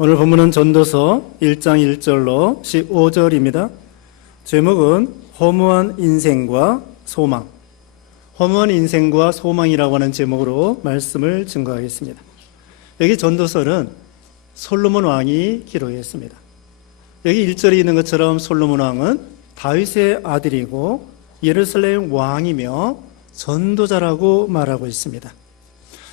오늘 본문은 전도서 1장 1절로 15절입니다. 제목은 허무한 인생과 소망. 허무한 인생과 소망이라고 하는 제목으로 말씀을 증거하겠습니다. 여기 전도서는 솔로몬 왕이 기록했습니다. 여기 1절에 있는 것처럼 솔로몬 왕은 다윗의 아들이고 예루살렘 왕이며 전도자라고 말하고 있습니다.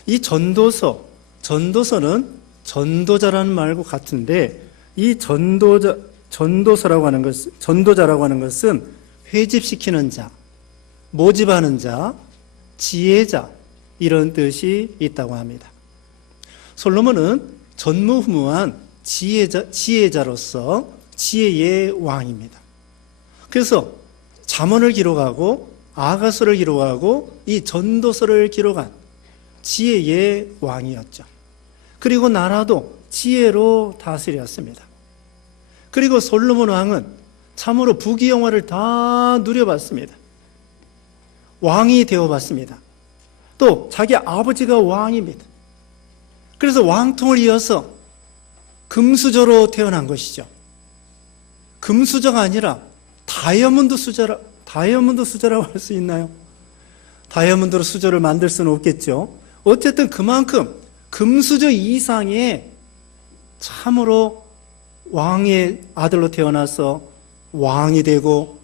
이 전도서는 전도자라는 말과 같은데, 이 전도자라고 하는 것은 회집시키는 자, 모집하는 자, 지혜자, 이런 뜻이 있다고 합니다. 솔로몬은 전무후무한 지혜자로서 지혜의 왕입니다. 그래서 잠언을 기록하고 아가서를 기록하고 이 전도서를 기록한 지혜의 왕이었죠. 그리고 나라도 지혜로 다스렸습니다. 그리고 솔로몬 왕은 참으로 부귀영화를 다 누려봤습니다. 왕이 되어봤습니다. 또 자기 아버지가 왕입니다. 그래서 왕통을 이어서 금수저로 태어난 것이죠. 금수저가 아니라 다이아몬드 수저라고 할 수 있나요? 다이아몬드로 수저를 만들 수는 없겠죠. 어쨌든 그만큼 금수저 이상의 참으로 왕의 아들로 태어나서 왕이 되고,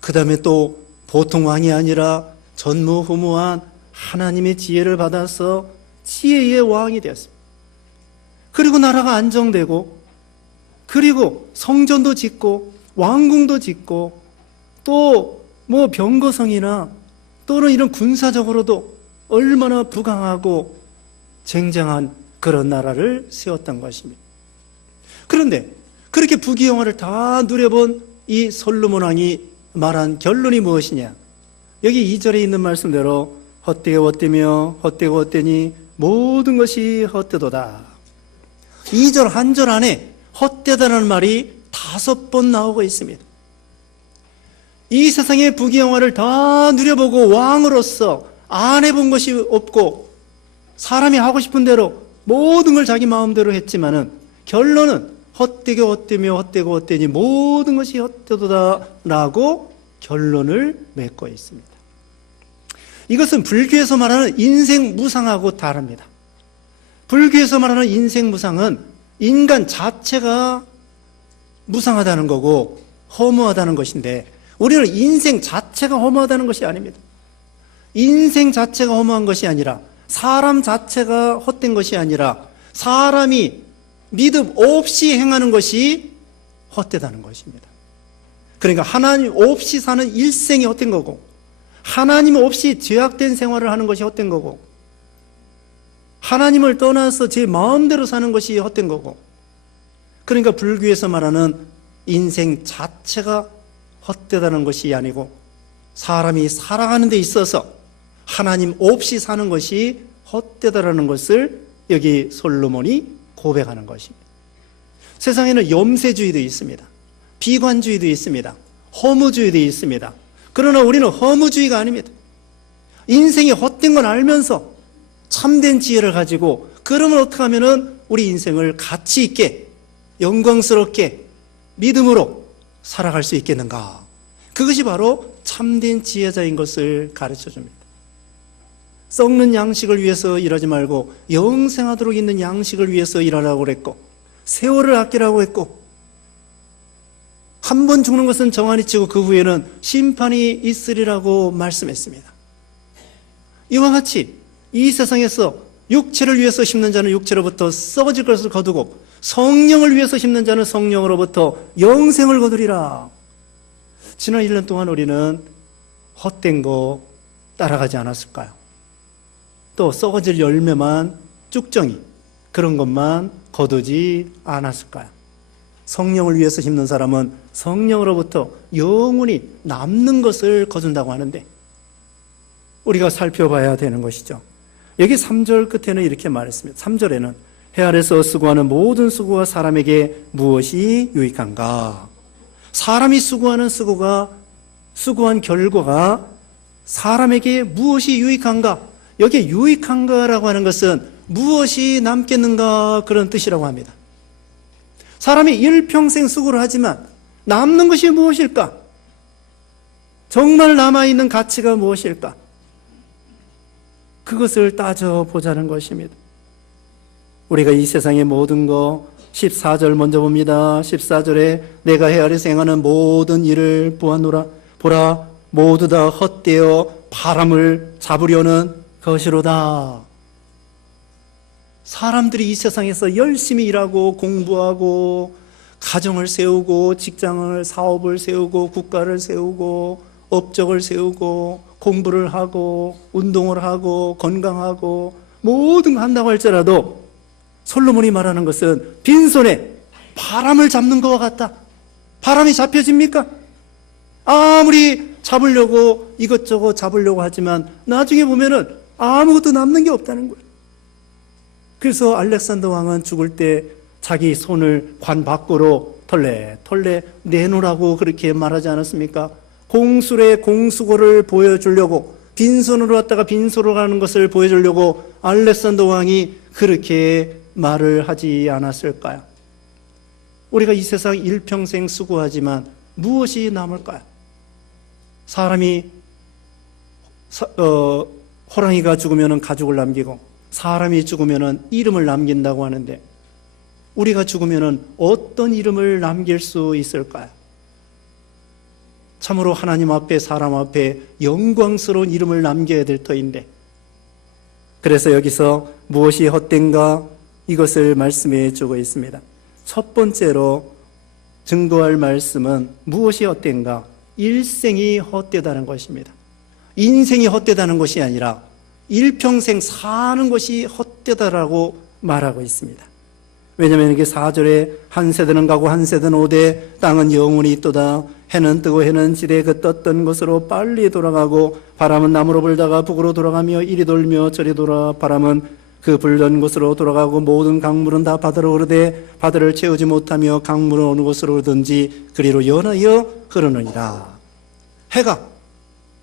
그 다음에 또 보통 왕이 아니라 전무후무한 하나님의 지혜를 받아서 지혜의 왕이 되었습니다. 그리고 나라가 안정되고, 그리고 성전도 짓고 왕궁도 짓고, 또 뭐 병거성이나 또는 이런 군사적으로도 얼마나 부강하고 쟁쟁한 그런 나라를 세웠던 것입니다. 그런데 그렇게 부귀영화를 다 누려본 이 솔로몬 왕이 말한 결론이 무엇이냐? 여기 2절에 있는 말씀대로 헛되게 헛되며 헛되고 헛되니 모든 것이 헛되도다. 2절 한 절 안에 헛되다는 말이 5번 나오고 있습니다. 이 세상의 부귀영화를 다 누려보고 왕으로서 안 해본 것이 없고, 사람이 하고 싶은 대로 모든 걸 자기 마음대로 했지만은 결론은 헛되게 헛되며 헛되고 헛되니 모든 것이 헛되도다라고 결론을 맺고 있습니다. 이것은 불교에서 말하는 인생 무상하고 다릅니다. 불교에서 말하는 인생 무상은 인간 자체가 무상하다는 거고 허무하다는 것인데, 우리는 인생 자체가 허무하다는 것이 아닙니다. 인생 자체가 허무한 것이 아니라, 사람 자체가 헛된 것이 아니라, 사람이 믿음 없이 행하는 것이 헛되다는 것입니다. 그러니까 하나님 없이 사는 일생이 헛된 거고, 하나님 없이 죄악된 생활을 하는 것이 헛된 거고, 하나님을 떠나서 제 마음대로 사는 것이 헛된 거고, 그러니까 불교에서 말하는 인생 자체가 헛되다는 것이 아니고, 사람이 살아가는 데 있어서 하나님 없이 사는 것이 헛되다라는 것을 여기 솔로몬이 고백하는 것입니다. 세상에는 염세주의도 있습니다. 비관주의도 있습니다. 허무주의도 있습니다. 그러나 우리는 허무주의가 아닙니다. 인생이 헛된 건 알면서 참된 지혜를 가지고, 그러면 어떻게 하면 우리 인생을 가치 있게 영광스럽게 믿음으로 살아갈 수 있겠는가? 그것이 바로 참된 지혜자인 것을 가르쳐 줍니다. 썩는 양식을 위해서 일하지 말고 영생하도록 있는 양식을 위해서 일하라고 그랬고, 세월을 아끼라고 했고, 한 번 죽는 것은 정한이 치고 그 후에는 심판이 있으리라고 말씀했습니다. 이와 같이 이 세상에서 육체를 위해서 심는 자는 육체로부터 썩어질 것을 거두고, 성령을 위해서 심는 자는 성령으로부터 영생을 거두리라. 지난 1년 동안 우리는 헛된 거 따라가지 않았을까요? 또 썩어질 열매만, 쭉정이, 그런 것만 거두지 않았을까요? 성령을 위해서 심는 사람은 성령으로부터 영원히 남는 것을 거둔다고 하는데, 우리가 살펴봐야 되는 것이죠. 여기 3절 끝에는 이렇게 말했습니다. 3절에는 해 아래서 수고하는 모든 수고가 사람에게 무엇이 유익한가? 사람이 수고한 결과가 사람에게 무엇이 유익한가? 여기에 유익한가라고 하는 것은 무엇이 남겠는가, 그런 뜻이라고 합니다. 사람이 일평생 수고를 하지만 남는 것이 무엇일까? 정말 남아있는 가치가 무엇일까? 그것을 따져보자는 것입니다. 우리가 이 세상의 모든 거 14절 먼저 봅니다. 14절에 내가 헤아려서 행하는 모든 일을 보아노라. 보라 모두 다 헛되어 바람을 잡으려는 것이로다. 사람들이 이 세상에서 열심히 일하고 공부하고 가정을 세우고 직장을 사업을 세우고 국가를 세우고 업적을 세우고 공부를 하고 운동을 하고 건강하고 모든 거 한다고 할지라도 솔로몬이 말하는 것은 빈손에 바람을 잡는 것과 같다. 바람이 잡혀집니까? 아무리 잡으려고 이것저것 잡으려고 하지만 나중에 보면은 아무것도 남는 게 없다는 거예요. 그래서 알렉산더 왕은 죽을 때 자기 손을 관 밖으로 털레 내놓으라고 그렇게 말하지 않았습니까? 공술의 공수고를 보여주려고 빈손으로 왔다가 빈손으로 가는 것을 보여주려고 알렉산더 왕이 그렇게 말을 하지 않았을까요? 우리가 이 세상 일평생 수고하지만 무엇이 남을까요? 사람이 호랑이가 죽으면 가죽을 남기고 사람이 죽으면 이름을 남긴다고 하는데 우리가 죽으면 어떤 이름을 남길 수 있을까요? 참으로 하나님 앞에 사람 앞에 영광스러운 이름을 남겨야 될 터인데 그래서 여기서 무엇이 헛된가 이것을 말씀해 주고 있습니다. 첫 번째로 증거할 말씀은 무엇이 헛된가? 일생이 헛되다는 것입니다. 인생이 헛되다는 것이 아니라 일평생 사는 것이 헛되다라고 말하고 있습니다. 왜냐하면 이게 4절에 한 세대는 가고 한 세대는 오되 땅은 영원히 있도다. 해는 뜨고 해는 지대 그 떴던 곳으로 빨리 돌아가고 바람은 남으로 불다가 북으로 돌아가며 이리 돌며 저리 돌아 바람은 그 불던 곳으로 돌아가고 모든 강물은 다 바다로 흐르되 바다를 채우지 못하며 강물은 어느 곳으로 흐르든지 그리로 연하여 흐르느니라. 해가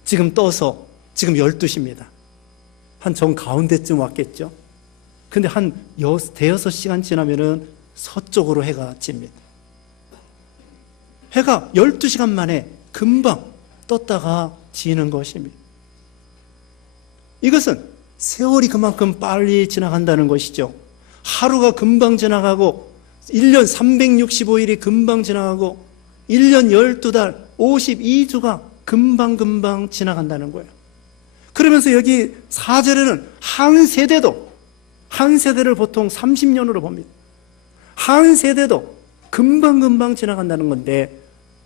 지금 떠서 지금 12시입니다. 한 정 가운데쯤 왔겠죠. 근데 한 대여섯 시간 지나면은 서쪽으로 해가 집니다. 해가 12시간 만에 금방 떴다가 지는 것입니다. 이것은 세월이 그만큼 빨리 지나간다는 것이죠. 하루가 금방 지나가고 1년 365일이 금방 지나가고 1년 12달 52주가 금방금방 지나간다는 거예요. 그러면서 여기 4절에는 한 세대를 보통 30년으로 봅니다. 한 세대도 금방금방 지나간다는 건데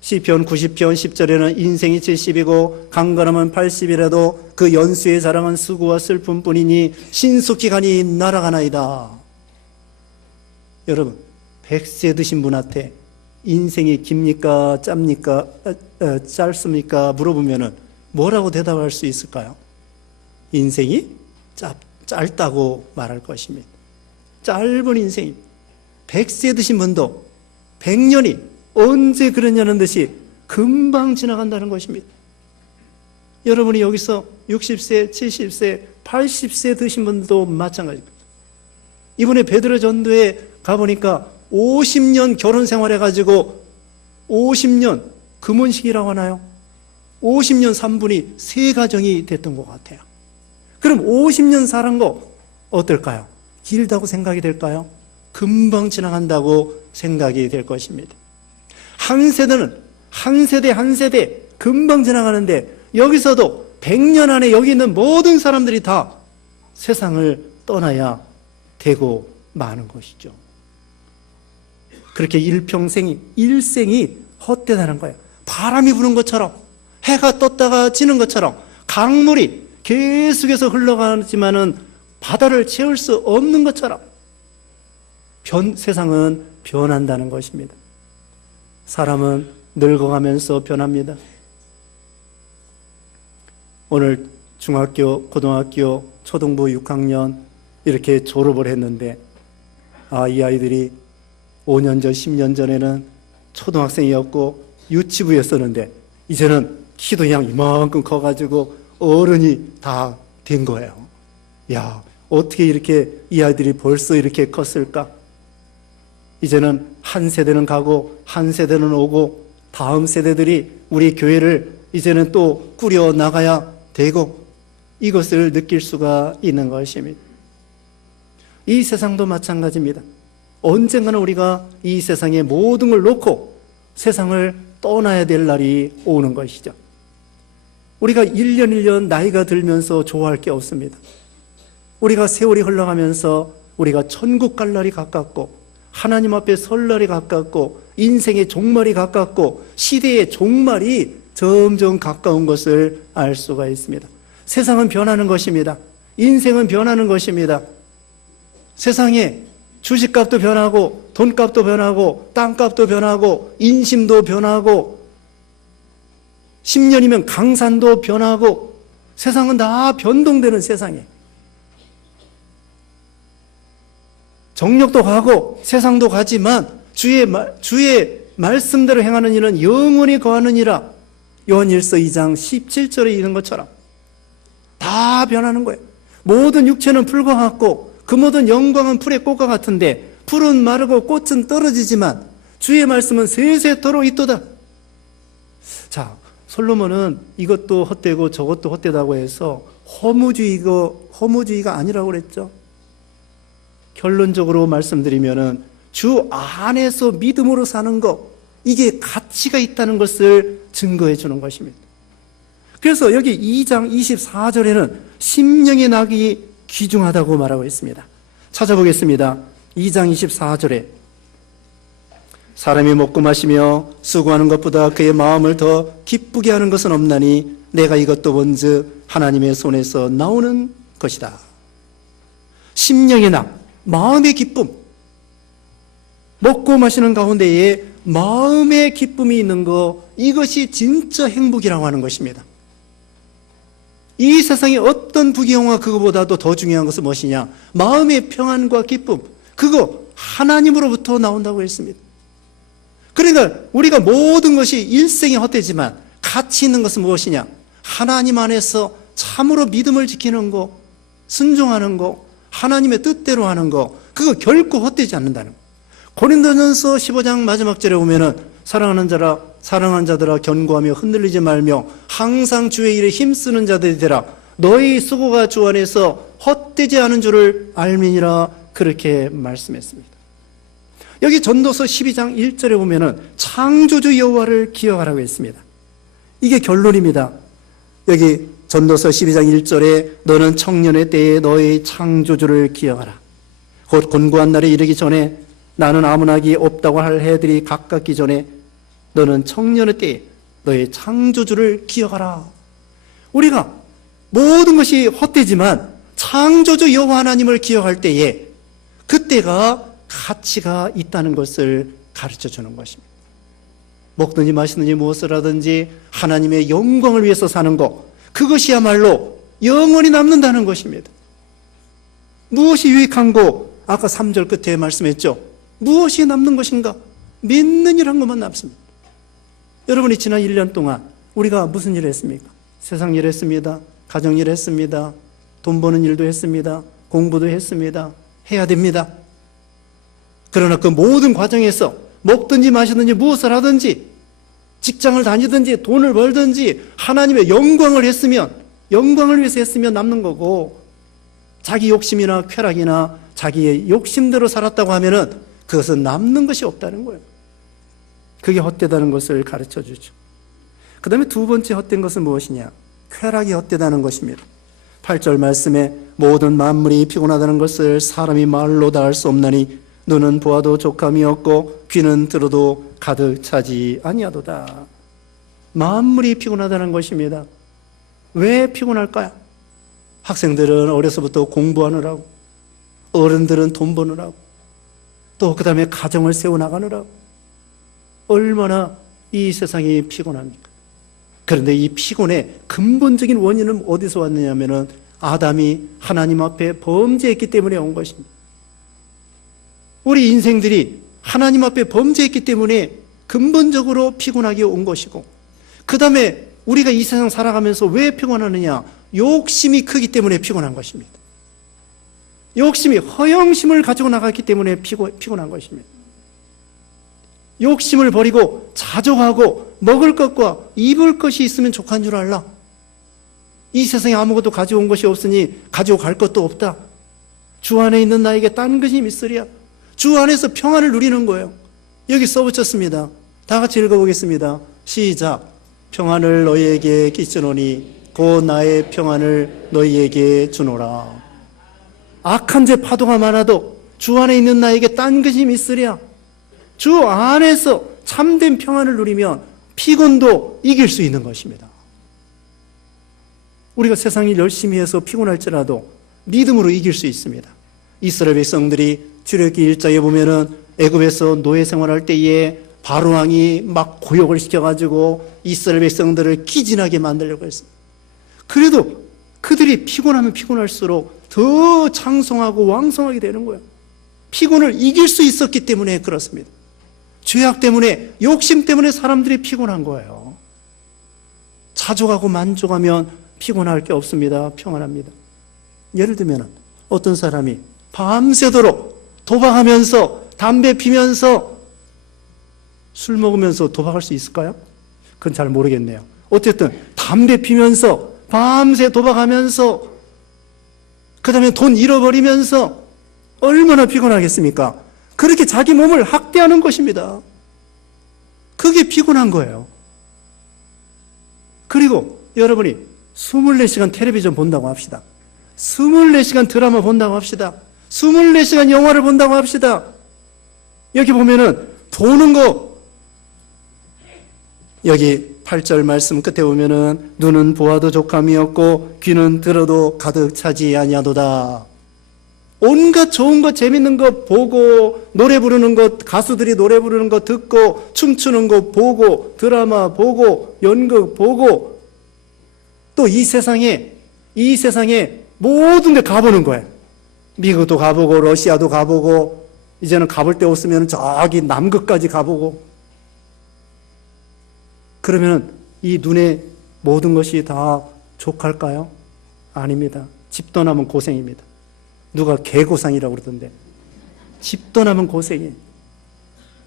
시편 90편 10절에는 인생이 70이고 강건함은 80이라도 그 연수의 자랑은 수고와 슬픔뿐이니 신속히 가니 날아가나이다. 여러분 100세 드신 분한테 인생이 깁니까 짧습니까 물어보면 뭐라고 대답할 수 있을까요? 인생이 짧다고 말할 것입니다. 짧은 인생이 100세 드신 분도 100년이 언제 그러냐는 듯이 금방 지나간다는 것입니다. 여러분이 여기서 60세, 70세, 80세 드신 분도 마찬가지입니다. 이번에 베드로 전도에 가보니까 50년 결혼 생활해가지고 50년 금혼식이라고 하나요? 50년 3분이 세 가정이 됐던 것 같아요. 그럼 50년 살은 거 어떨까요? 길다고 생각이 될까요? 금방 지나간다고 생각이 될 것입니다. 한 세대는 한 세대 금방 지나가는데 여기서도 100년 안에 여기 있는 모든 사람들이 다 세상을 떠나야 되고 마는 것이죠. 그렇게 일생이 헛되다는 거예요. 바람이 부는 것처럼 해가 떴다가 지는 것처럼 강물이 계속해서 흘러가지만은 바다를 채울 수 없는 것처럼 세상은 변한다는 것입니다. 사람은 늙어가면서 변합니다. 오늘 중학교, 고등학교, 초등부 6학년 이렇게 졸업을 했는데 이 아이들이 5년 전, 10년 전에는 초등학생이었고 유치부였었는데 이제는 키도 그냥 이만큼 커가지고 어른이 다 된 거예요. 야, 어떻게 이렇게 이 아이들이 벌써 이렇게 컸을까? 이제는 한 세대는 가고 한 세대는 오고 다음 세대들이 우리 교회를 이제는 또 꾸려 나가야 되고, 이것을 느낄 수가 있는 것입니다. 이 세상도 마찬가지입니다. 언젠가는 우리가 이 세상의 모든 걸 놓고 세상을 떠나야 될 날이 오는 것이죠. 우리가 1년 1년 나이가 들면서 좋아할 게 없습니다. 우리가 세월이 흘러가면서 우리가 천국 갈 날이 가깝고, 하나님 앞에 설 날이 가깝고, 인생의 종말이 가깝고, 시대의 종말이 점점 가까운 것을 알 수가 있습니다. 세상은 변하는 것입니다. 인생은 변하는 것입니다. 세상에 주식값도 변하고, 돈값도 변하고, 땅값도 변하고, 인심도 변하고, 10년이면 강산도 변하고, 세상은 다 변동되는 세상이에요. 정력도 가고 세상도 가지만 주의 말씀대로 행하는 이는 영원히 거하느니라. 요한일서 2장 17절에 있는 것처럼 다 변하는 거예요. 모든 육체는 풀과 같고 그 모든 영광은 풀의 꽃과 같은데, 풀은 마르고 꽃은 떨어지지만 주의 말씀은 세세토록 있도다. 자, 솔로몬은 이것도 헛되고 저것도 헛되다고 해서 허무주의가 아니라고 그랬죠. 결론적으로 말씀드리면은 주 안에서 믿음으로 사는 것, 이게 가치가 있다는 것을 증거해 주는 것입니다. 그래서 여기 2장 24절에는 심령의 낙이 귀중하다고 말하고 있습니다. 찾아보겠습니다. 2장 24절에 사람이 먹고 마시며 수고하는 것보다 그의 마음을 더 기쁘게 하는 것은 없나니 내가 이것도 본즉 하나님의 손에서 나오는 것이다. 심령의 낙, 마음의 기쁨, 먹고 마시는 가운데에 마음의 기쁨이 있는 것, 이것이 진짜 행복이라고 하는 것입니다. 이 세상에 어떤 부귀영화 그거보다도 더 중요한 것은 무엇이냐? 마음의 평안과 기쁨, 그거 하나님으로부터 나온다고 했습니다. 그러니까 우리가 모든 것이 일생에 헛되지만 가치 있는 것은 무엇이냐? 하나님 안에서 참으로 믿음을 지키는 것, 순종하는 것, 하나님의 뜻대로 하는 거, 그거 결코 헛되지 않는다는 거. 고린도전서 15장 마지막 절에 보면은 사랑하는 자들아 견고하며 흔들리지 말며 항상 주의 일에 힘쓰는 자들이 되라. 너희 수고가 주 안에서 헛되지 않은 줄을 알미니라. 그렇게 말씀했습니다. 여기 전도서 12장 1절에 보면은 창조주 여호와를 기억하라고 했습니다. 이게 결론입니다. 여기 전도서 12장 1절에 너는 청년의 때에 너의 창조주를 기억하라. 곧 곤고한 날에 이르기 전에 나는 아무나기 없다고 할 해들이 가깝기 전에 너는 청년의 때에 너의 창조주를 기억하라. 우리가 모든 것이 헛되지만 창조주 여호와 하나님을 기억할 때에 그때가 가치가 있다는 것을 가르쳐 주는 것입니다. 먹든지 마시든지 무엇을 하든지 하나님의 영광을 위해서 사는 것, 그것이야말로 영원히 남는다는 것입니다. 무엇이 유익한고? 아까 3절 끝에 말씀했죠. 무엇이 남는 것인가? 믿는 일 한 것만 남습니다. 여러분이 지난 1년 동안 우리가 무슨 일을 했습니까? 세상 일 했습니다. 가정 일 했습니다. 돈 버는 일도 했습니다. 공부도 했습니다. 해야 됩니다. 그러나 그 모든 과정에서 먹든지 마시든지 무엇을 하든지 직장을 다니든지 돈을 벌든지 하나님의 영광을 했으면, 영광을 위해서 했으면 남는 거고, 자기 욕심이나 쾌락이나 자기의 욕심대로 살았다고 하면은 그것은 남는 것이 없다는 거예요. 그게 헛되다는 것을 가르쳐 주죠. 그 다음에 두 번째 헛된 것은 무엇이냐? 쾌락이 헛되다는 것입니다. 8절 말씀에 모든 만물이 피곤하다는 것을 사람이 말로 다 할 수 없나니 눈은 보아도 족함이 없고 귀는 들어도 가득 차지 아니하도다. 만물이 피곤하다는 것입니다. 왜 피곤할까요? 학생들은 어려서부터 공부하느라고, 어른들은 돈 버느라고, 또 그 다음에 가정을 세워나가느라고, 얼마나 이 세상이 피곤합니까? 그런데 이 피곤의 근본적인 원인은 어디서 왔느냐면은 아담이 하나님 앞에 범죄했기 때문에 온 것입니다. 우리 인생들이 하나님 앞에 범죄했기 때문에 근본적으로 피곤하게 온 것이고, 그 다음에 우리가 이 세상 살아가면서 왜 피곤하느냐? 욕심이 크기 때문에 피곤한 것입니다. 욕심이, 허영심을 가지고 나갔기 때문에 피곤한 것입니다. 욕심을 버리고 자족하고 먹을 것과 입을 것이 있으면 족한 줄 알라. 이 세상에 아무것도 가져온 것이 없으니 가지고 갈 것도 없다. 주 안에 있는 나에게 딴 것이 있으랴. 주 안에서 평안을 누리는 거예요. 여기 써붙였습니다. 다 같이 읽어보겠습니다. 시작. 평안을 너희에게 끼치노니 곧 나의 평안을 너희에게 주노라. 악한 죄 파도가 많아도 주 안에 있는 나에게 딴 것이 있으랴. 주 안에서 참된 평안을 누리면 피곤도 이길 수 있는 것입니다. 우리가 세상 일 열심히 해서 피곤할지라도 믿음으로 이길 수 있습니다. 이스라엘 백성들이 출애굽기 1장에 보면은 애굽에서 노예 생활할 때에 바로 왕이 막 고역을 시켜가지고 이스라엘 백성들을 기진하게 만들려고 했습니다. 그래도 그들이 피곤하면 피곤할수록 더 장성하고 왕성하게 되는 거예요. 피곤을 이길 수 있었기 때문에 그렇습니다. 죄악 때문에, 욕심 때문에 사람들이 피곤한 거예요. 자족하고 만족하면 피곤할 게 없습니다. 평안합니다. 예를 들면 어떤 사람이 밤새도록 도박하면서 담배 피면서 술 먹으면서 도박할 수 있을까요? 그건 잘 모르겠네요. 어쨌든 담배 피면서 밤새 도박하면서 그 다음에 돈 잃어버리면서 얼마나 피곤하겠습니까? 그렇게 자기 몸을 학대하는 것입니다. 그게 피곤한 거예요. 그리고 여러분이 24시간 텔레비전 본다고 합시다. 24시간 드라마 본다고 합시다. 24시간 영화를 본다고 합시다. 여기 보면은 보는 거, 여기 8절 말씀 끝에 보면은 눈은 보아도 족함이 없고 귀는 들어도 가득 차지 아니하도다. 온갖 좋은 것, 재밌는 것 보고, 노래 부르는 것, 가수들이 노래 부르는 것 듣고, 춤추는 것 보고, 드라마 보고, 연극 보고, 또 이 세상에 모든 데 가보는 거예요. 미국도 가보고, 러시아도 가보고, 이제는 가볼 데 없으면 저기 남극까지 가보고. 그러면 이 눈에 모든 것이 다 족할까요? 아닙니다. 집 떠나면 고생입니다. 누가 개고상이라고 그러던데. 집 떠나면 고생이.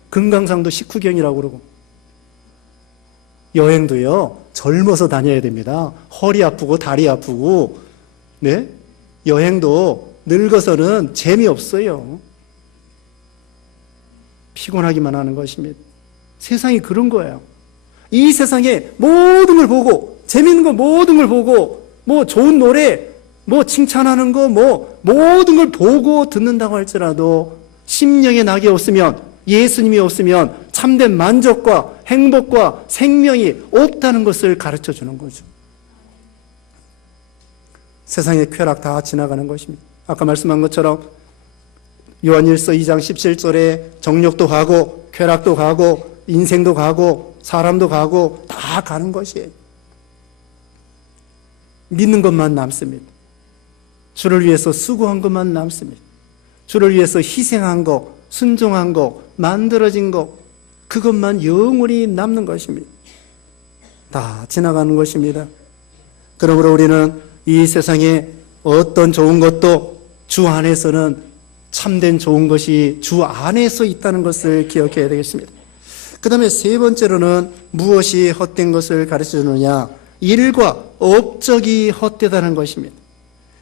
금강산도 식후경이라고 그러고. 여행도요, 젊어서 다녀야 됩니다. 허리 아프고 다리 아프고, 네? 여행도 늙어서는 재미없어요. 피곤하기만 하는 것입니다. 세상이 그런 거예요. 이 세상에 모든 걸 보고, 재밌는 거 모든 걸 보고, 뭐 좋은 노래, 뭐 칭찬하는 거, 뭐 모든 걸 보고 듣는다고 할지라도 심령의 낙이 없으면, 예수님이 없으면 참된 만족과 행복과 생명이 없다는 것을 가르쳐 주는 거죠. 세상의 쾌락 다 지나가는 것입니다. 아까 말씀한 것처럼 요한일서 2장 17절에 정욕도 가고 쾌락도 가고 인생도 가고 사람도 가고 다 가는 것이에요. 믿는 것만 남습니다. 주를 위해서 수고한 것만 남습니다. 주를 위해서 희생한 것, 순종한 것, 만들어진 것, 그것만 영원히 남는 것입니다. 다 지나가는 것입니다. 그러므로 우리는 이 세상에 어떤 좋은 것도 주 안에서는 참된 좋은 것이 주 안에서 있다는 것을 기억해야 되겠습니다. 그 다음에 세 번째로는 무엇이 헛된 것을 가르쳐 주느냐? 일과 업적이 헛되다는 것입니다.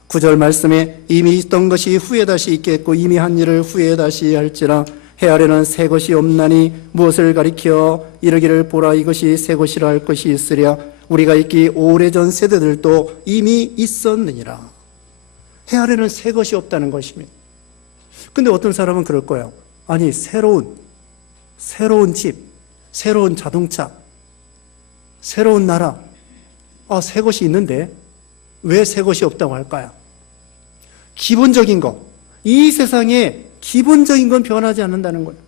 9절 말씀에 이미 있던 것이 후에 다시 있겠고 이미 한 일을 후에 다시 할지라 해 아래는 새 것이 없나니 무엇을 가리켜 이르기를 보라 이것이 새 것이라 할 것이 있으랴 우리가 있기 오래전 세대들도 이미 있었느니라. 해 아래는 새 것이 없다는 것입니다. 근데 어떤 사람은 그럴 거예요. 아니 새로운 집, 새로운 자동차, 새로운 나라, 새 것이 있는데 왜 새 것이 없다고 할까요? 기본적인 거, 이 세상에 기본적인 건 변하지 않는다는 거예요.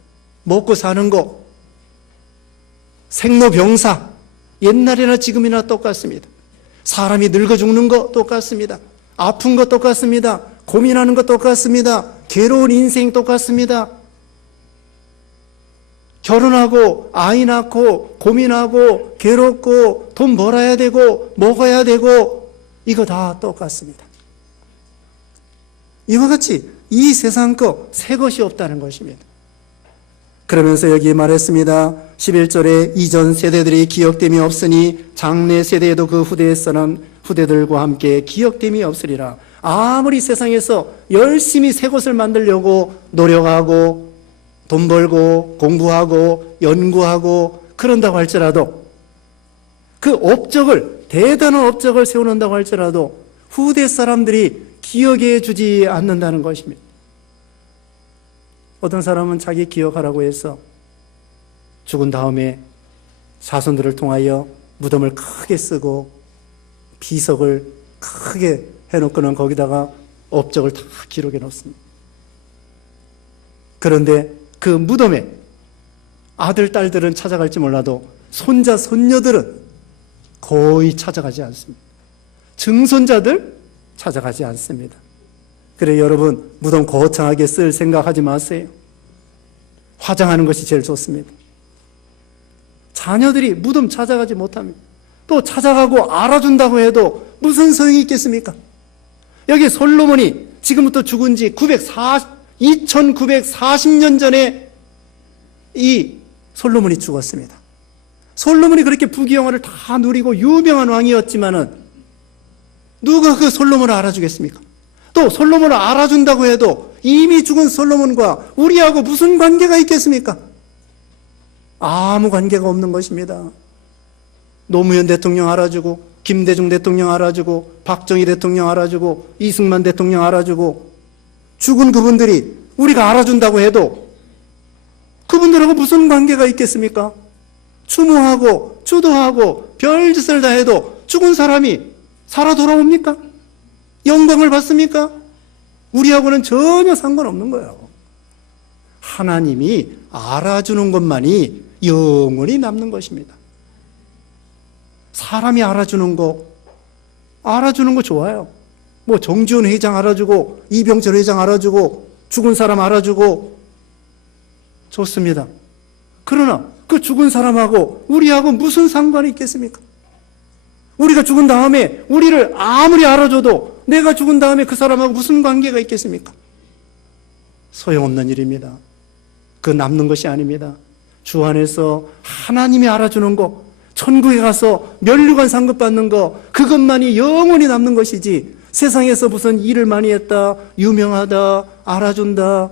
먹고 사는 거, 생로병사, 옛날이나 지금이나 똑같습니다. 사람이 늙어 죽는 거 똑같습니다. 아픈 거 똑같습니다. 고민하는 거 똑같습니다. 괴로운 인생 똑같습니다. 결혼하고 아이 낳고 고민하고 괴롭고 돈 벌어야 되고 먹어야 되고 이거 다 똑같습니다. 이와 같이 이 세상 거 새 것이 없다는 것입니다. 그러면서 여기 말했습니다. 11절에 이전 세대들이 기억됨이 없으니 장래 세대에도 그 후대의 사람 후대들과 함께 기억됨이 없으리라. 아무리 세상에서 열심히 새 것을 만들려고 노력하고 돈 벌고 공부하고 연구하고 그런다고 할지라도 그 업적을 대단한 업적을 세워놓는다고 할지라도 후대 사람들이 기억해 주지 않는다는 것입니다. 어떤 사람은 자기 기억하라고 해서 죽은 다음에 자손들을 통하여 무덤을 크게 쓰고 비석을 크게 해놓고는 거기다가 업적을 다 기록해 놓습니다. 그런데 그 무덤에 아들, 딸들은 찾아갈지 몰라도 손자, 손녀들은 거의 찾아가지 않습니다. 증손자들 찾아가지 않습니다. 그래 여러분 무덤 거창하게 쓸 생각하지 마세요. 화장하는 것이 제일 좋습니다. 자녀들이 무덤 찾아가지 못합니다. 또 찾아가고 알아준다고 해도 무슨 소용이 있겠습니까? 여기 솔로몬이 지금부터 죽은 지 2940년 전에 이 솔로몬이 죽었습니다. 솔로몬이 그렇게 부귀영화를 다 누리고 유명한 왕이었지만은 누가 그 솔로몬을 알아주겠습니까? 또 솔로몬을 알아준다고 해도 이미 죽은 솔로몬과 우리하고 무슨 관계가 있겠습니까? 아무 관계가 없는 것입니다. 노무현 대통령 알아주고 김대중 대통령 알아주고 박정희 대통령 알아주고 이승만 대통령 알아주고 죽은 그분들이 우리가 알아준다고 해도 그분들하고 무슨 관계가 있겠습니까? 추모하고 추도하고 별짓을 다 해도 죽은 사람이 살아 돌아옵니까? 영광을 받습니까? 우리하고는 전혀 상관없는 거예요. 하나님이 알아주는 것만이 영원히 남는 것입니다. 사람이 알아주는 거 좋아요. 뭐 정지훈 회장 알아주고 이병철 회장 알아주고 죽은 사람 알아주고 좋습니다. 그러나 그 죽은 사람하고 우리하고 무슨 상관이 있겠습니까? 우리가 죽은 다음에 우리를 아무리 알아줘도 내가 죽은 다음에 그 사람하고 무슨 관계가 있겠습니까? 소용없는 일입니다. 그 남는 것이 아닙니다. 주 안에서 하나님이 알아주는 거, 천국에 가서 면류관 상급 받는 거, 그것만이 영원히 남는 것이지 세상에서 무슨 일을 많이 했다, 유명하다, 알아준다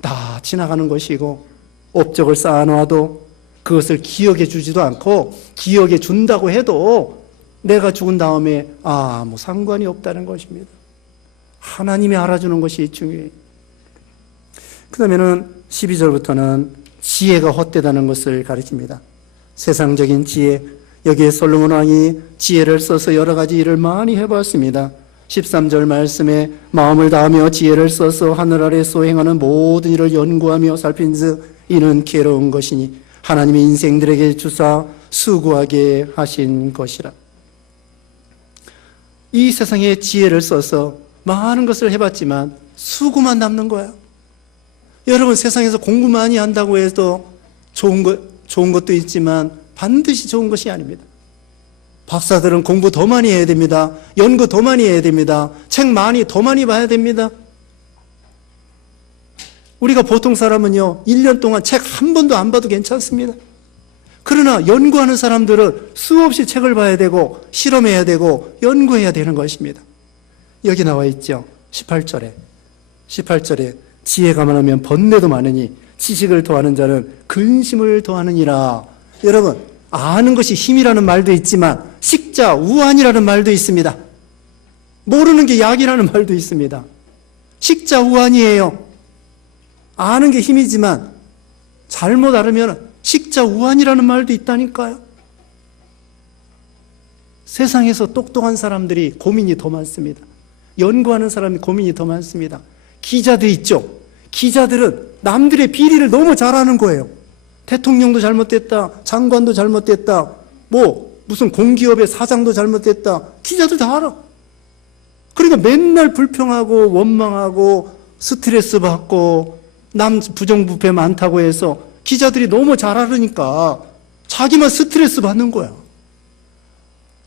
다 지나가는 것이고 업적을 쌓아놓아도 그것을 기억해 주지도 않고 기억해 준다고 해도 내가 죽은 다음에 아무 상관이 없다는 것입니다. 하나님이 알아주는 것이 중요해요. 그 다음에는 12절부터는 지혜가 헛되다는 것을 가르칩니다. 세상적인 지혜, 여기에 솔로몬 왕이 지혜를 써서 여러 가지 일을 많이 해봤습니다. 13절 말씀에 마음을 다하며 지혜를 써서 하늘 아래 소행하는 모든 일을 연구하며 살핀즉 이는 괴로운 것이니 하나님이 인생들에게 주사 수고하게 하신 것이라. 이 세상에 지혜를 써서 많은 것을 해봤지만 수고만 남는 거예요. 여러분 세상에서 공부 많이 한다고 해도 좋은 것도 있지만 반드시 좋은 것이 아닙니다. 박사들은 공부 더 많이 해야 됩니다. 연구 더 많이 해야 됩니다. 책 더 많이 봐야 됩니다. 우리가 보통 사람은요 1년 동안 책 한 번도 안 봐도 괜찮습니다. 그러나 연구하는 사람들은 수없이 책을 봐야 되고 실험해야 되고 연구해야 되는 것입니다. 여기 나와 있죠. 18절에 지혜가 많으면 번뇌도 많으니 지식을 더하는 자는 근심을 더하느니라. 여러분 아는 것이 힘이라는 말도 있지만 식자 우환이라는 말도 있습니다. 모르는 게 약이라는 말도 있습니다. 식자 우환이에요. 아는 게 힘이지만 잘못 알으면 식자 우환이라는 말도 있다니까요. 세상에서 똑똑한 사람들이 고민이 더 많습니다. 연구하는 사람이 고민이 더 많습니다. 기자들 있죠. 기자들은 남들의 비리를 너무 잘 아는 거예요. 대통령도 잘못됐다, 장관도 잘못됐다, 무슨 공기업의 사장도 잘못됐다, 기자들 다 알아. 그러니까 맨날 불평하고 원망하고 스트레스 받고 남 부정부패 많다고 해서 기자들이 너무 잘 알으니까 자기만 스트레스 받는 거야.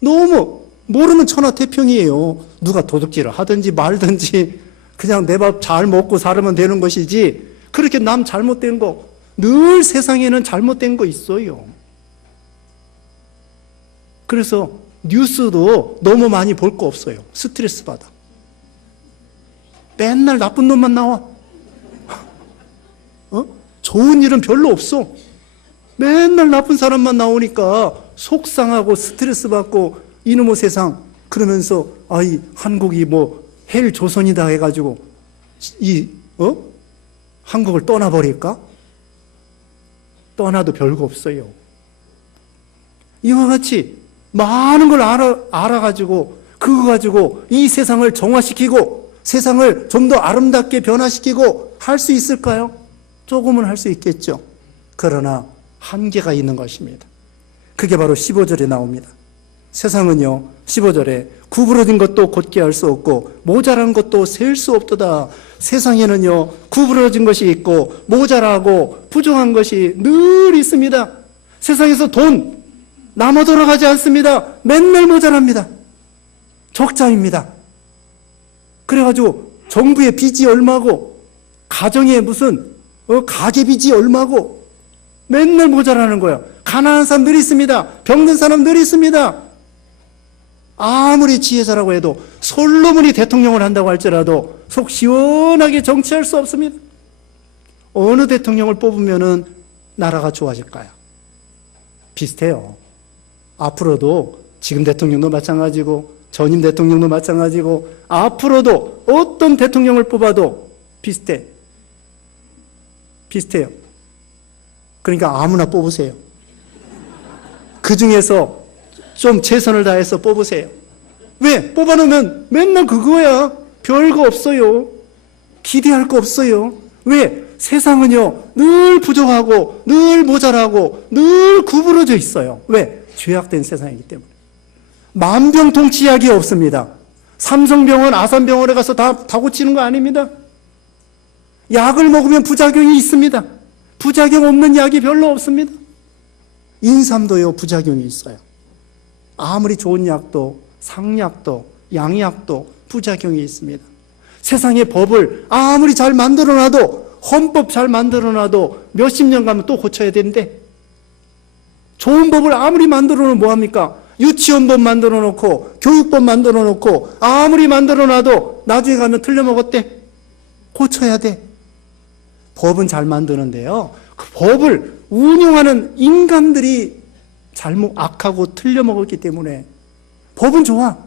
너무 모르면 천하태평이에요. 누가 도둑질을 하든지 말든지 그냥 내 밥 잘 먹고 살면 되는 것이지 그렇게 남 잘못된 거, 늘 세상에는 잘못된 거 있어요. 그래서 뉴스도 너무 많이 볼 거 없어요. 스트레스 받아. 맨날 나쁜 놈만 나와. 좋은 일은 별로 없어. 맨날 나쁜 사람만 나오니까 속상하고 스트레스 받고 이놈의 세상 그러면서 아이 한국이 뭐 헬조선이다 해가지고 한국을 떠나버릴까? 떠나도 별거 없어요. 이와 같이 많은 걸 알아가지고 그거 가지고 이 세상을 정화시키고 세상을 좀 더 아름답게 변화시키고 할 수 있을까요? 조금은 할 수 있겠죠. 그러나 한계가 있는 것입니다. 그게 바로 15절에 나옵니다. 세상은요 15절에 구부러진 것도 곧게 할 수 없고 모자란 것도 셀 수 없도다. 세상에는요 구부러진 것이 있고 모자라고 부족한 것이 늘 있습니다. 세상에서 돈 남아 돌아가지 않습니다. 맨날 모자랍니다. 적자입니다. 그래가지고 정부의 빚이 얼마고 가정의 무슨 가계 빚이 얼마고 맨날 모자라는 거예요. 가난한 사람 늘 있습니다. 병든 사람 늘 있습니다. 아무리 지혜자라고 해도 솔로몬이 대통령을 한다고 할지라도 속 시원하게 정치할 수 없습니다. 어느 대통령을 뽑으면은 나라가 좋아질까요? 비슷해요. 앞으로도 지금 대통령도 마찬가지고 전임 대통령도 마찬가지고 앞으로도 어떤 대통령을 뽑아도 비슷해요. 그러니까 아무나 뽑으세요. 그 중에서 좀 최선을 다해서 뽑으세요. 왜? 뽑아놓으면 맨날 그거야. 별거 없어요. 기대할 거 없어요. 왜? 세상은요 늘 부족하고 늘 모자라고 늘 구부러져 있어요. 왜? 죄악된 세상이기 때문에. 만병통치약이 없습니다. 삼성병원, 아산병원에 가서 다 고치는 거 아닙니다. 약을 먹으면 부작용이 있습니다. 부작용 없는 약이 별로 없습니다. 인삼도요 부작용이 있어요. 아무리 좋은 약도 상약도 양약도 부작용이 있습니다. 세상의 법을 아무리 잘 만들어놔도 헌법 잘 만들어놔도 몇십 년 가면 또 고쳐야 되는데 좋은 법을 아무리 만들어놓으면 뭐합니까? 유치원법 만들어놓고 교육법 만들어놓고 아무리 만들어놔도 나중에 가면 틀려먹었대. 고쳐야 돼. 법은 잘 만드는데요. 그 법을 운용하는 인간들이 잘못 악하고 틀려먹었기 때문에 법은 좋아.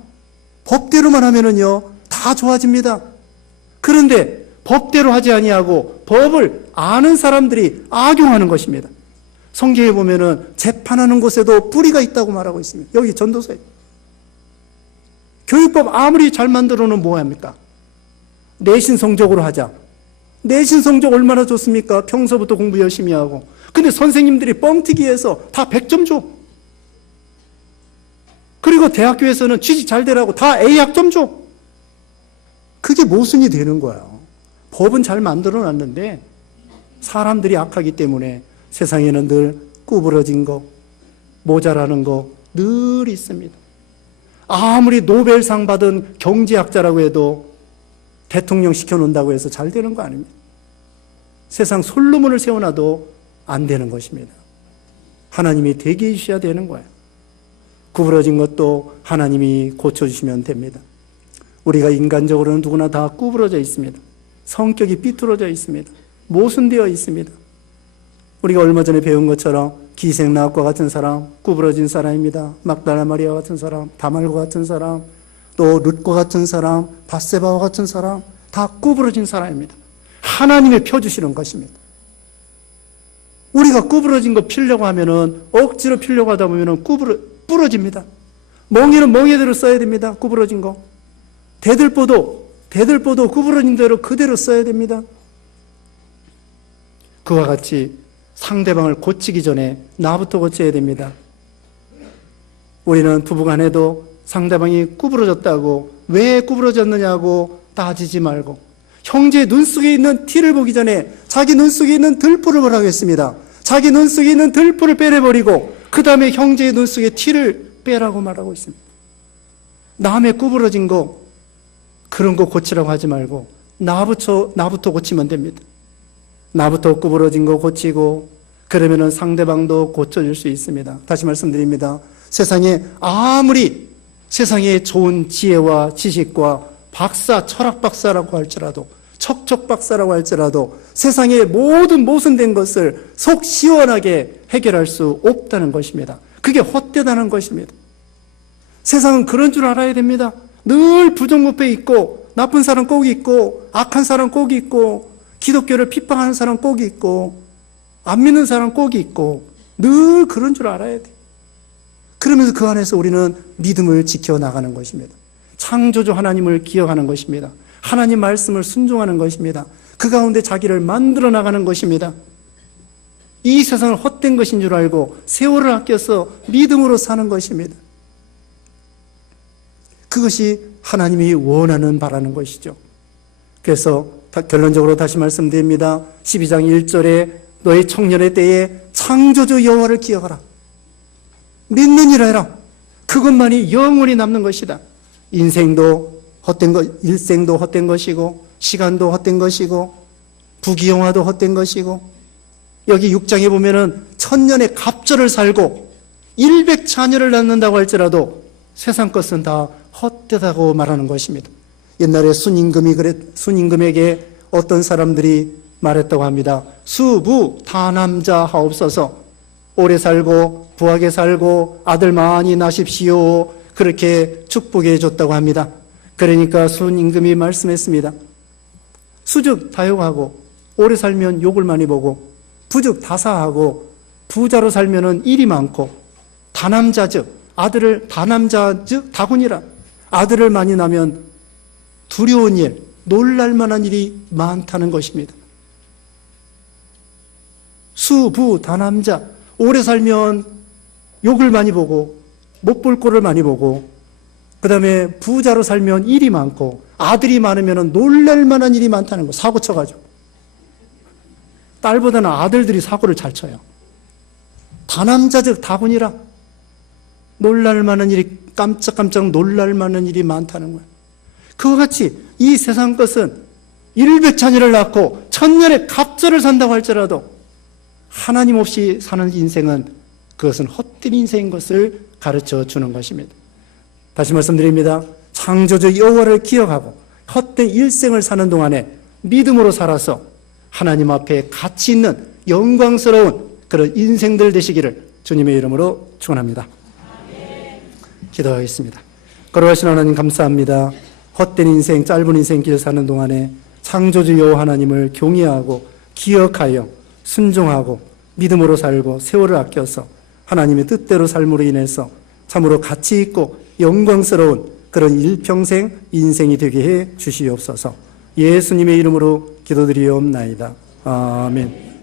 법대로만 하면은요 다 좋아집니다. 그런데 법대로 하지 아니하고 법을 아는 사람들이 악용하는 것입니다. 성경에 보면은 재판하는 곳에도 뿌리가 있다고 말하고 있습니다. 여기 전도서에. 교육법 아무리 잘 만들어놓으면 뭐합니까? 내신 성적으로 하자. 내신 성적 얼마나 좋습니까? 평소부터 공부 열심히 하고. 근데 선생님들이 뻥튀기해서 다 100점 줘. 그리고 대학교에서는 취직 잘 되라고 다 A학점 줘. 그게 모순이 되는 거예요. 법은 잘 만들어놨는데 사람들이 악하기 때문에 세상에는 늘 구부러진 거, 모자라는 거 늘 있습니다. 아무리 노벨상 받은 경제학자라고 해도 대통령 시켜놓는다고 해서 잘 되는 거 아닙니다. 세상 솔로몬을 세워놔도 안 되는 것입니다. 하나님이 되게 해주셔야 되는 거예요. 구부러진 것도 하나님이 고쳐주시면 됩니다. 우리가 인간적으로는 누구나 다 구부러져 있습니다. 성격이 삐뚤어져 있습니다. 모순되어 있습니다. 우리가 얼마 전에 배운 것처럼 기생나합과 같은 사람, 구부러진 사람입니다. 막달라 마리아 같은 사람, 다말과 같은 사람, 또 룻과 같은 사람, 밧세바와 같은 사람, 다 구부러진 사람입니다. 하나님이 펴주시는 것입니다. 우리가 구부러진 거 피려고 하면은 억지로 피려고 하다 보면은 부러집니다. 멍에는 멍에대로 써야 됩니다. 구부러진 거. 대들보도 구부러진 대로 그대로 써야 됩니다. 그와 같이 상대방을 고치기 전에 나부터 고쳐야 됩니다. 우리는 부부간에도 상대방이 구부러졌다고 왜 구부러졌느냐고 따지지 말고 형제의 눈 속에 있는 티를 보기 전에 자기 눈 속에 있는 들풀을 보라고 했습니다. 자기 눈 속에 있는 들풀을 빼내버리고 그 다음에 형제의 눈 속에 티를 빼라고 말하고 있습니다. 남의 구부러진 거 그런 거 고치라고 하지 말고 나부터 고치면 됩니다. 나부터 구부러진 거 고치고 그러면은 상대방도 고쳐줄 수 있습니다. 다시 말씀드립니다. 세상에 아무리 세상에 좋은 지혜와 지식과 박사, 철학 박사라고 할지라도 척척 박사라고 할지라도 세상의 모든 모순된 것을 속 시원하게 해결할 수 없다는 것입니다. 그게 헛되다는 것입니다. 세상은 그런 줄 알아야 됩니다. 늘 부정부패 있고 나쁜 사람 꼭 있고 악한 사람 꼭 있고 기독교를 핍박하는 사람 꼭 있고 안 믿는 사람 꼭 있고 늘 그런 줄 알아야 돼. 그러면서 그 안에서 우리는 믿음을 지켜나가는 것입니다. 창조주 하나님을 기억하는 것입니다. 하나님 말씀을 순종하는 것입니다. 그 가운데 자기를 만들어 나가는 것입니다. 이 세상은 헛된 것인 줄 알고 세월을 아껴서 믿음으로 사는 것입니다. 그것이 하나님이 원하는 바라는 것이죠. 그래서 결론적으로 다시 말씀드립니다. 12장 1절에 너의 청년의 때에 창조주 여호와를 기억하라. 믿는 일을 해라. 그것만이 영원히 남는 것이다. 인생도 헛된 것, 일생도 헛된 것이고 시간도 헛된 것이고 부귀영화도 헛된 것이고 여기 6장에 보면은 천년의 갑절을 살고 100자녀를 낳는다고 할지라도 세상 것은 다 헛되다고 말하는 것입니다. 옛날에 순임금에게 어떤 사람들이 말했다고 합니다. 수부 다남자 하옵소서. 오래 살고 부하게 살고 아들 많이 낳으십시오. 그렇게 축복해 줬다고 합니다. 그러니까 순임금이 말씀했습니다. 수즉 다욕하고 오래 살면 욕을 많이 보고 부즉 다사하고 부자로 살면은 일이 많고 다남자즉 아들을 다남자즉 다군이라 아들을 많이 낳으면 두려운 일, 놀랄만한 일이 많다는 것입니다. 수부 다남자 오래 살면 욕을 많이 보고 못 볼 꼴을 많이 보고 그 다음에 부자로 살면 일이 많고 아들이 많으면 놀랄만한 일이 많다는 거. 사고 쳐가지고 딸보다는 아들들이 사고를 잘 쳐요. 다남자즉 다군이라 놀랄만한 일이 깜짝깜짝 놀랄만한 일이 많다는 거예요. 그와 같이 이 세상 것은 100자녀를 낳고 천년의 갑절을 산다고 할지라도 하나님 없이 사는 인생은 그것은 헛된 인생인 것을 가르쳐 주는 것입니다. 다시 말씀드립니다. 창조주 여호와를 기억하고 헛된 일생을 사는 동안에 믿음으로 살아서 하나님 앞에 가치 있는 영광스러운 그런 인생들 되시기를 주님의 이름으로 축원합니다. 기도하겠습니다. 거룩하신 하나님 감사합니다. 헛된 인생, 짧은 인생 길 사는 동안에 창조주 여호와 하나님을 경외하고 기억하여 순종하고 믿음으로 살고 세월을 아껴서 하나님의 뜻대로 삶으로 인해서 참으로 가치 있고 영광스러운 그런 일평생 인생이 되게 해 주시옵소서. 예수님의 이름으로 기도드리옵나이다. 아멘.